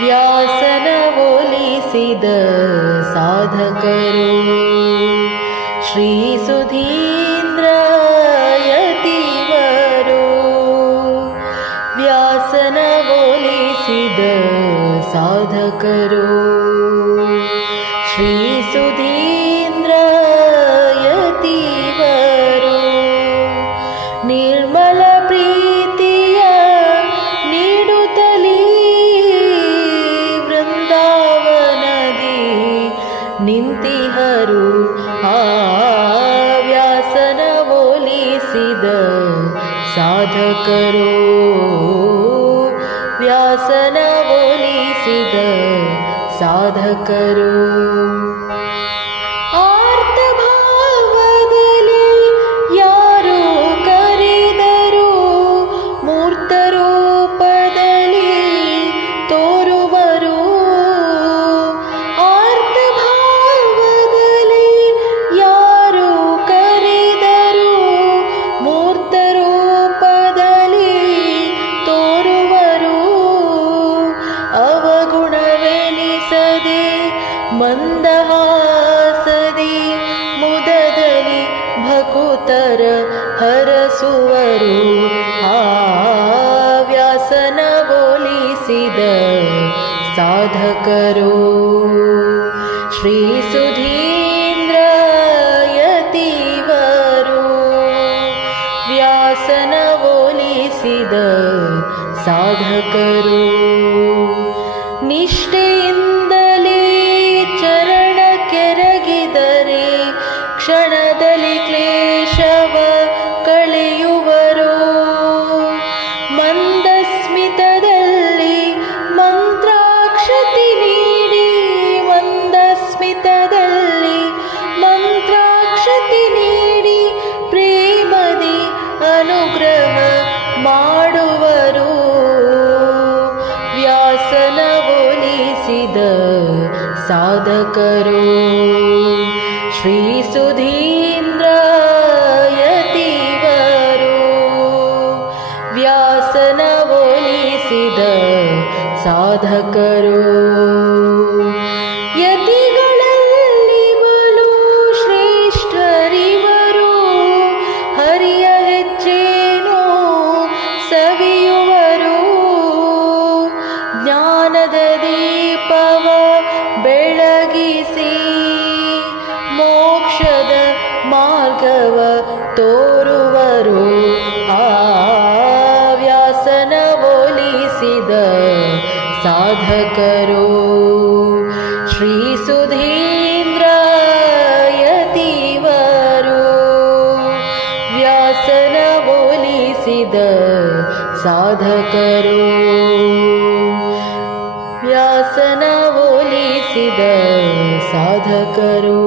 ವ್ಯಾಸನ ಒಲಿಸಿದ ಸಾಧಕರು ಶ್ರೀ ಸುಧೀಂದ್ರ ಯತಿವರು. ವ್ಯಾಸನ ಒಲಿಸಿದ ಸಾಧಕರು ಶ್ರೀ ಸುಧೀಂದ್ರ ಯತಿವರು. ನಿರ್ಮಲ ಪ್ರೀತಿಯ ನೀಡುತ್ತಲೀ ವೃಂದಾವನದಿ ನಿಂತಿಹರು. ಆ ವ್ಯಾಸನ ಒಲಿಸಿದ ಸಾಧಕರು, ವ್ಯಾಸನ ಒಲಿಸಿದ ಸಾಧಕರು. ಆರ್ತಭಾವದಲ್ಲಿ ಯಾರು ಕರೆದರೂ ಮೂರ್ತ ರೂಪದಲ್ಲಿ ತೋರುವರು. ಆರ್ತಭಾವದಲ್ಲಿ ಯಾರು ಕರೆದರೂ ಮೂರ್ತ ರೂಪದಲ್ಲಿ ತೋರುವರು. ಅವಗುಣವೆನಿಸದೆ ಮಂದಹಾಸದಿ ಮುದದಲ್ಲಿ ಭಕುತರ ಹರಸುವರು. ಆ ವ್ಯಾಸನ ಒಲಿಸಿದ ಸಾಧಕರು ಶ್ರೀ ಸುಧೀಂದ್ರ ಯತಿವರು. ವ್ಯಾಸನ ಒಲಿಸಿದ ಸಾಧಕರು ನಿಷ್ಠೆಯಿಂದಲೇ ಚರಣ ಕೆರಗಿದರೆ ಕ್ಷಣದಲ್ಲಿ ಕ್ಲೇಶವ ಕಳೆಯುವರು. ಮಂದಸ್ಮಿತದಲ್ಲಿ ಮಂತ್ರಾಕ್ಷತೆ ನೀಡಿ, ಮಂದಸ್ಮಿತದಲ್ಲಿ ಮಂತ್ರಾಕ್ಷತೆ ನೀಡಿ ಪ್ರೇಮದಿ ಅನುಗ್ರಹ ಮಾಡುವರು. ವ್ಯಾಸನ ಒಲಿಸಿದ ಸಾಧಕರು ಶ್ರೀ ಸುಧೀಂದ್ರ ಯತಿವರು. ವ್ಯಾಸನ ಒಲಿಸಿದ ಸಾಧಕರು ಯತಿಗಳಲ್ಲಿ ಬಲು ಶ್ರೇಷ್ಠರಿವರು. ಹರಿಯ ಹೆಜ್ಜೆನೋ ಸವಿಯುವರು. ಜ್ಞಾನದ ದೀಪವ ಬೆಳಗಿಸಿ ಮೋಕ್ಷದ ಮಾರ್ಗವ ತೋರುವರು. ಆ ವ್ಯಾಸನ ಒಲಿಸಿದ ಸಾಧಕರು ಶ್ರೀ ಸುಧೀಂದ್ರ ಯತಿವರು. ವ್ಯಾಸನ ಒಲಿಸಿದ ಸಾಧಕರು, ವ್ಯಾಸನ ಒಲಿಸಿದ ಸಾಧಕರು.